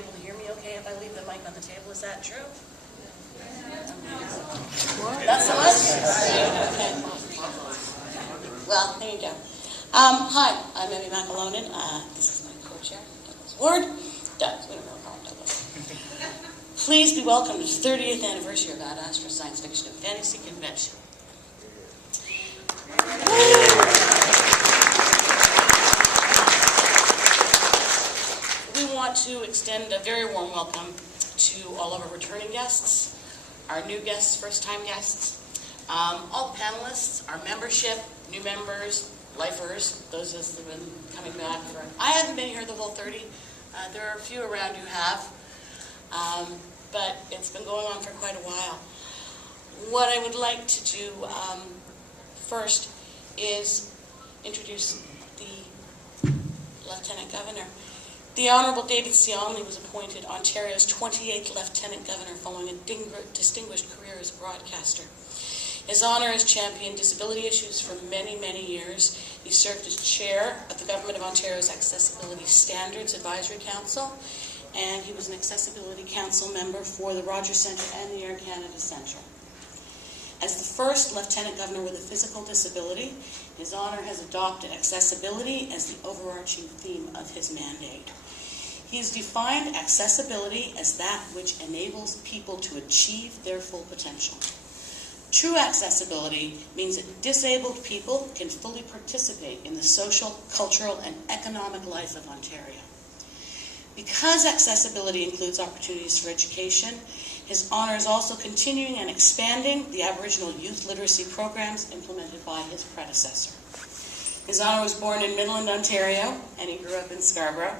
able to hear me okay if I leave the mic on the table. Is that true? That's the one? Okay. Well, there you go. Hi, I'm Emmy McAlonin. This is my co-chair, Douglas Ward. Doug, we don't know how Douglas. Please be welcome to the 30th anniversary of Astra Science Fiction and Fantasy Convention. We want to extend a very warm welcome to all of our returning guests, our new guests, first-time guests, all the panelists, our membership, new members, lifers, those of us that have been coming back for... I haven't been here the whole 30. There are a few around who have, but it's been going on for quite a while. What I would like to do first is introduce the Lieutenant Governor. The Honourable David C. Onley was appointed Ontario's 28th Lieutenant Governor following a distinguished career as a broadcaster. His Honour has championed disability issues for many, many years. He served as chair of the Government of Ontario's Accessibility Standards Advisory Council, and he was an Accessibility Council member for the Rogers Centre and the Air Canada Centre. As the first Lieutenant Governor with a physical disability, His Honour has adopted accessibility as the overarching theme of his mandate. He has defined accessibility as that which enables people to achieve their full potential. True accessibility means that disabled people can fully participate in the social, cultural, and economic life of Ontario. Because accessibility includes opportunities for education, His Honour is also continuing and expanding the Aboriginal youth literacy programs implemented by his predecessor. His Honour was born in Midland, Ontario, and he grew up in Scarborough.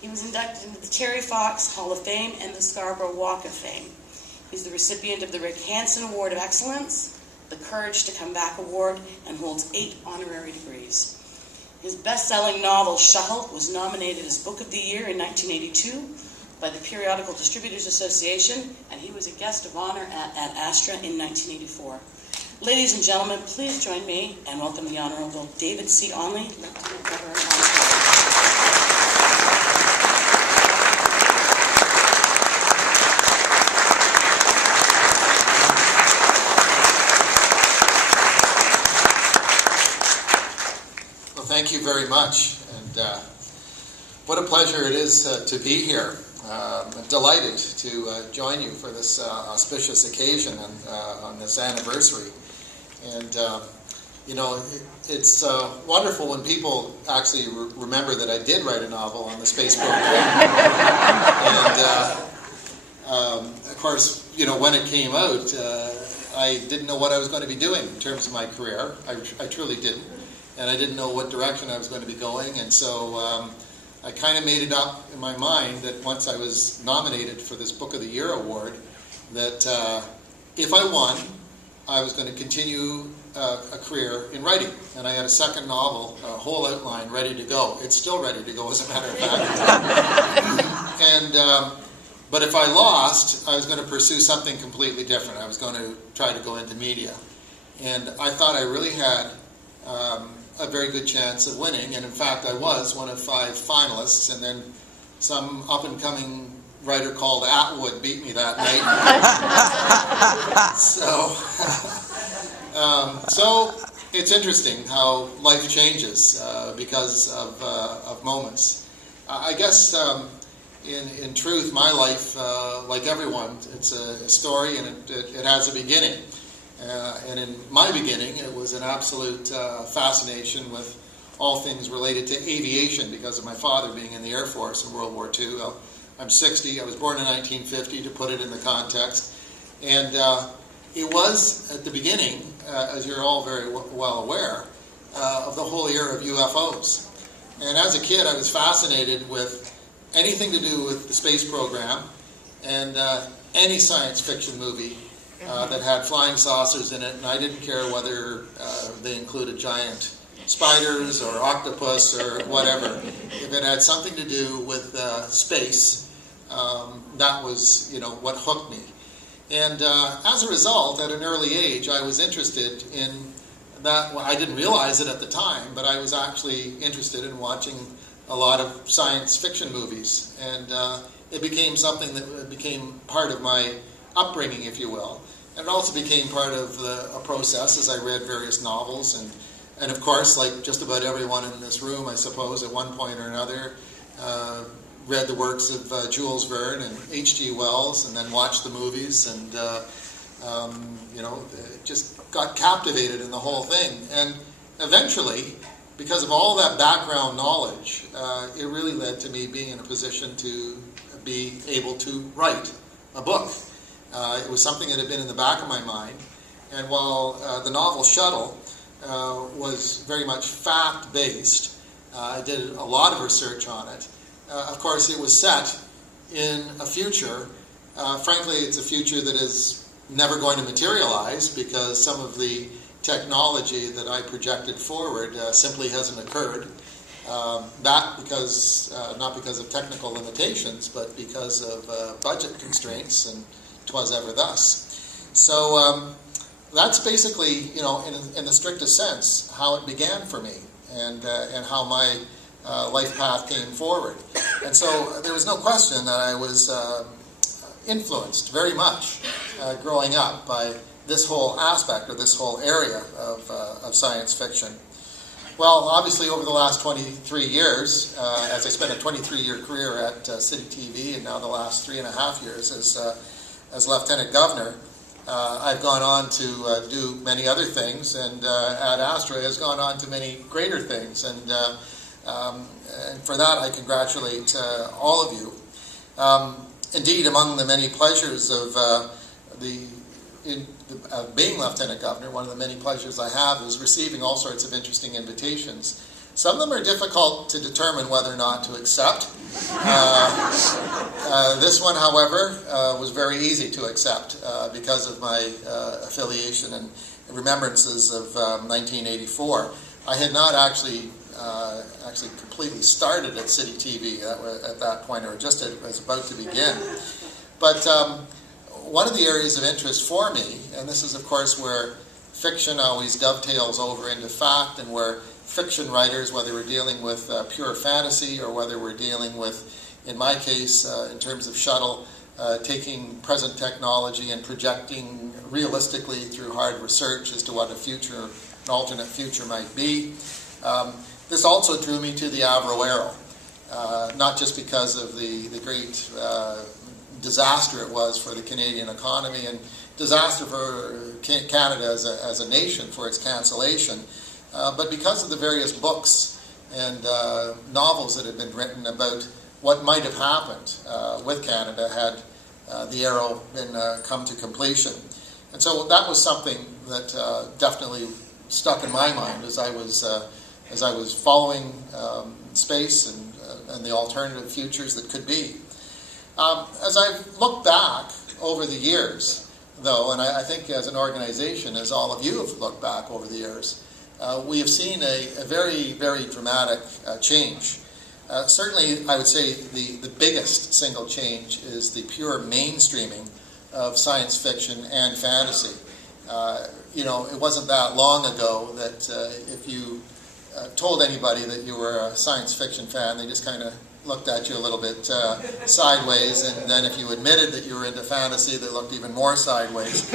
He was inducted into the Terry Fox Hall of Fame and the Scarborough Walk of Fame. He's the recipient of the Rick Hansen Award of Excellence, the Courage to Come Back Award, and holds 8 honorary degrees. His best-selling novel, Shuttle, was nominated as Book of the Year in 1982 by the Periodical Distributors Association, and he was a guest of honor at Astra in 1984. Ladies and gentlemen, please join me and welcome the Honourable David C. Onley, Lieutenant Governor of Ontario. Thank you very much, and what a pleasure it is to be here. I'm delighted to join you for this auspicious occasion on this anniversary. And, you know, it's wonderful when people actually remember that I did write a novel on the space program. And, of course, you know, when it came out, I didn't know what I was going to be doing in terms of my career. I truly didn't. And I didn't know what direction I was going to be going, and so I kind of made it up in my mind that once I was nominated for this Book of the Year award, that if I won, I was going to continue a career in writing. And I had a second novel, a whole outline ready to go. It's still ready to go, as a matter of fact. And but if I lost, I was going to pursue something completely different. I was going to try to go into media. And I thought I really had a very good chance of winning, and in fact I was one of 5 finalists, and then some up-and-coming writer called Atwood beat me that night. So it's interesting how life changes because of moments. I guess in truth, my life, like everyone, it's a story, and it has a beginning. And in my beginning, it was an absolute fascination with all things related to aviation because of my father being in the Air Force in World War II. I'm 60. I was born in 1950, to put it in the context. And it was, at the beginning, as you're all very well aware, of the whole era of UFOs. And as a kid, I was fascinated with anything to do with the space program and any science fiction movie that had flying saucers in it, and I didn't care whether they included giant spiders or octopus or whatever. If it had something to do with space, that was, you know, what hooked me. And as a result, at an early age, I was interested in that. Well, I didn't realize it at the time, but I was actually interested in watching a lot of science fiction movies, and it became something that became part of my upbringing, if you will. And it also became part of a process as I read various novels, and of course, like just about everyone in this room, I suppose, at one point or another, read the works of Jules Verne and H.G. Wells, and then watched the movies, and just got captivated in the whole thing. And eventually, because of all that background knowledge, it really led to me being in a position to be able to write a book. It was something that had been in the back of my mind, and while the novel Shuttle was very much fact-based, I did a lot of research on it. Of course, it was set in a future. Frankly, it's a future that is never going to materialize because some of the technology that I projected forward simply hasn't occurred. Not because of technical limitations, but because of budget constraints, and 'twas ever thus. So that's basically, in the strictest sense, how it began for me, and how my life path came forward. And so there was no question that I was influenced very much growing up by this whole aspect, or this whole area of science fiction. Well, obviously over the last 23 years, as I spent a 23-year career at City TV, and now the last 3.5 years as Lieutenant Governor, I've gone on to do many other things, and at Astra has gone on to many greater things, and for that I congratulate all of you. Indeed, among the many pleasures of being Lieutenant Governor, one of the many pleasures I have is receiving all sorts of interesting invitations. Some of them are difficult to determine whether or not to accept. This one, however, was very easy to accept because of my affiliation and remembrances of 1984. I had not actually completely started at City TV at that point, or just was about to begin. But one of the areas of interest for me, and this is of course where fiction always dovetails over into fact, and where fiction writers, whether we're dealing with pure fantasy or whether we're dealing with, in my case, in terms of Shuttle, taking present technology and projecting realistically through hard research as to what an alternate future might be. This also drew me to the Avro Arrow, not just because of the great disaster it was for the Canadian economy, and disaster for Canada as a nation for its cancellation, but because of the various books and novels that had been written about what might have happened with Canada had the Arrow been come to completion. And so that was something that definitely stuck in my mind as I was following space and the alternative futures that could be. As I've looked back over the years, though, and I think as an organization, as all of you have looked back over the years, we have seen a very, very dramatic change. Certainly, I would say the biggest single change is the pure mainstreaming of science fiction and fantasy. It wasn't that long ago that if you told anybody that you were a science fiction fan, they just kind of looked at you a little bit sideways, and then if you admitted that you were into fantasy, they looked even more sideways.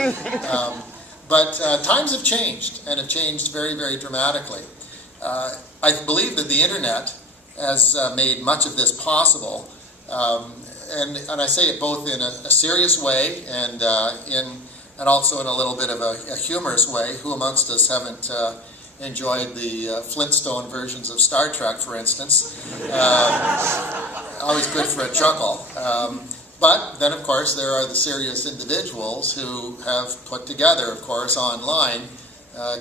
But times have changed, and have changed very, very dramatically. I believe that the internet has made much of this possible, and I say it both in a serious way and also in a little bit of a humorous way. Who amongst us haven't enjoyed the Flintstone versions of Star Trek, for instance? Always good for a chuckle. But then, of course, there are the serious individuals who have put together, of course, online,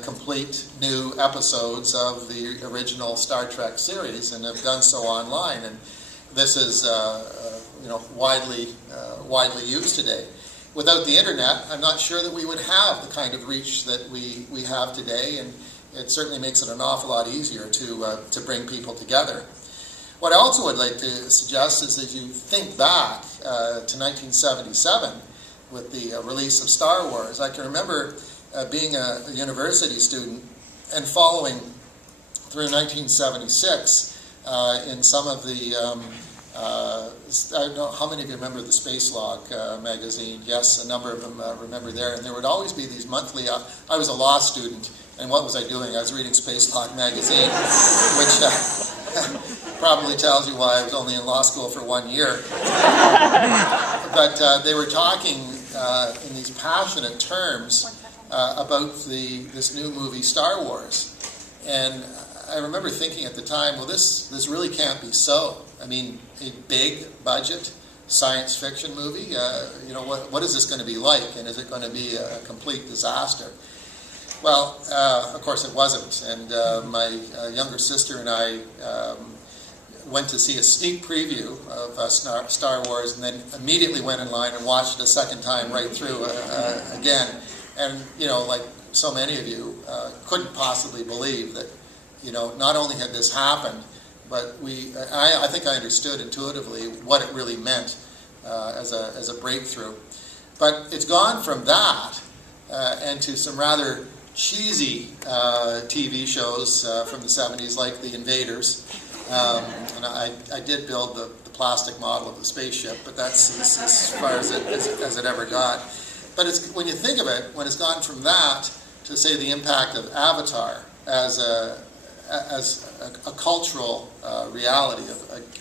complete new episodes of the original Star Trek series, and have done so online. And this is, widely used today. Without the internet, I'm not sure that we would have the kind of reach that we have today, and it certainly makes it an awful lot easier to bring people together. What I also would like to suggest is that you think back to 1977 with the release of Star Wars. I can remember being a university student and following through 1976 in some of the, I don't know how many of you remember the Space Log magazine. Yes, a number of them remember there. And there would always be these monthly, I was a law student, and what was I doing? I was reading Space Log magazine, which probably tells you why I was only in law school for 1 year. But they were talking in these passionate terms about this new movie, Star Wars. And I remember thinking at the time, well, this really can't be so. I mean, a big budget science fiction movie, what is this going to be like? And is it going to be a complete disaster? Well, of course it wasn't. And my younger sister and I went to see a sneak preview of Star Wars, and then immediately went in line and watched it a second time right through again. And, like so many of you, couldn't possibly believe that, not only had this happened, but I think I understood intuitively what it really meant as a breakthrough. But it's gone from that and to some rather cheesy TV shows from the 70s, like The Invaders. And I did build the plastic model of the spaceship, but that's as far as it ever got. But when you think of it, when it's gone from that to, say, the impact of Avatar as a cultural reality,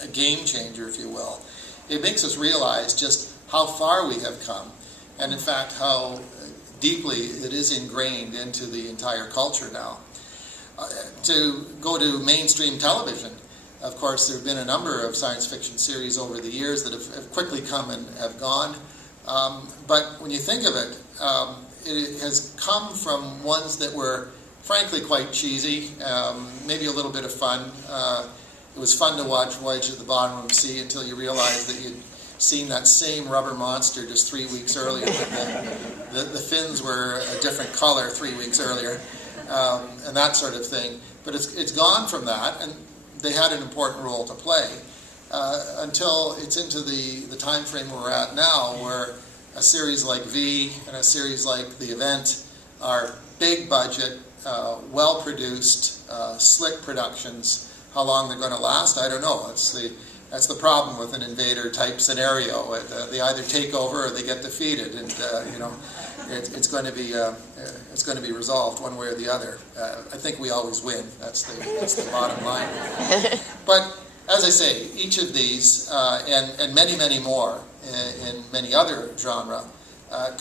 a game changer, if you will, it makes us realize just how far we have come, and in fact how deeply it is ingrained into the entire culture now. To go to mainstream television, of course, there have been a number of science fiction series over the years that have quickly come and have gone. But when you think of it, it has come from ones that were frankly quite cheesy, maybe a little bit of fun. It was fun to watch Voyage to the Bottom of the Sea until you realized that you'd seen that same rubber monster just 3 weeks earlier. The fins were a different color 3 weeks earlier, and that sort of thing. But it's gone from that, and they had an important role to play. Until it's into the time frame we're at now, where a series like V and a series like The Event are big budget, well produced, slick productions. How long they're going to last, I don't know. That's the problem with an invader type scenario. They either take over or they get defeated, and it's going to be resolved one way or the other. I think we always win. That's the bottom line. But as I say, each of these, and many, many more in many other genres,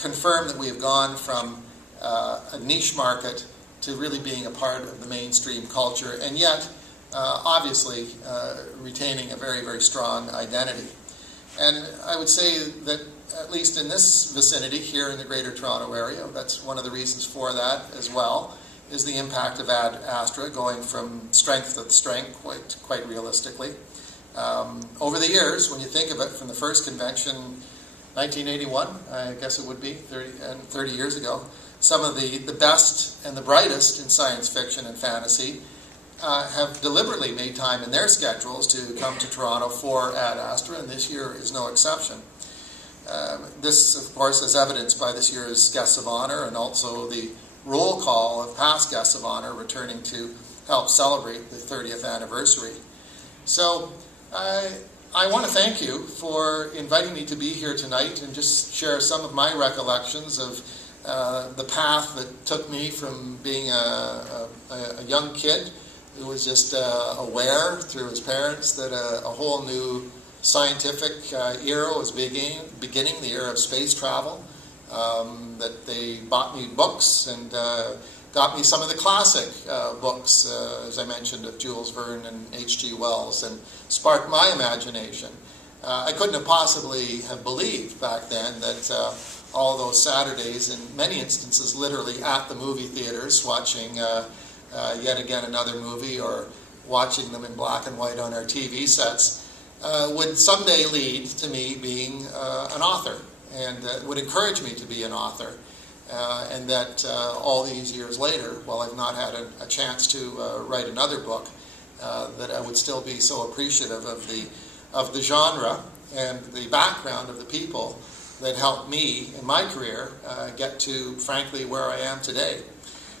confirm that we have gone from a niche market to really being a part of the mainstream culture, and yet, obviously, retaining a very, very strong identity. And I would say that, at least in this vicinity, here in the Greater Toronto area, that's one of the reasons for that as well, is the impact of Astra going from strength to strength, quite realistically. Over the years, when you think of it, from the first convention, 1981, I guess it would be, 30 years ago, some of the best and the brightest in science fiction and fantasy have deliberately made time in their schedules to come to Toronto for Ad Astra, and this year is no exception. This, of course, is evidenced by this year's guests of honor, and also the roll call of past guests of honor returning to help celebrate the 30th anniversary. So I want to thank you for inviting me to be here tonight and just share some of my recollections of the path that took me from being a young kid who was just aware through his parents that a whole new scientific era was beginning, the era of space travel, that they bought me books and got me some of the classic books, as I mentioned, of Jules Verne and H.G. Wells, and sparked my imagination. I couldn't have possibly have believed back then that all those Saturdays, in many instances literally at the movie theaters, watching yet again another movie, or watching them in black and white on our TV sets, would someday lead to me being an author, and would encourage me to be an author. And that all these years later, while I've not had a chance to write another book, that I would still be so appreciative of the genre and the background of the people that helped me in my career get to, frankly, where I am today.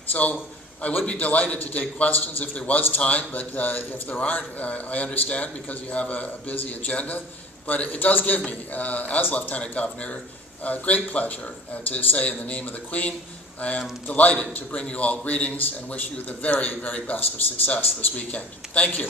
So I would be delighted to take questions if there was time, but if there aren't, I understand because you have a busy agenda. But it does give me, as Lieutenant Governor, great pleasure to say in the name of the Queen, I am delighted to bring you all greetings and wish you the very, very best of success this weekend. Thank you.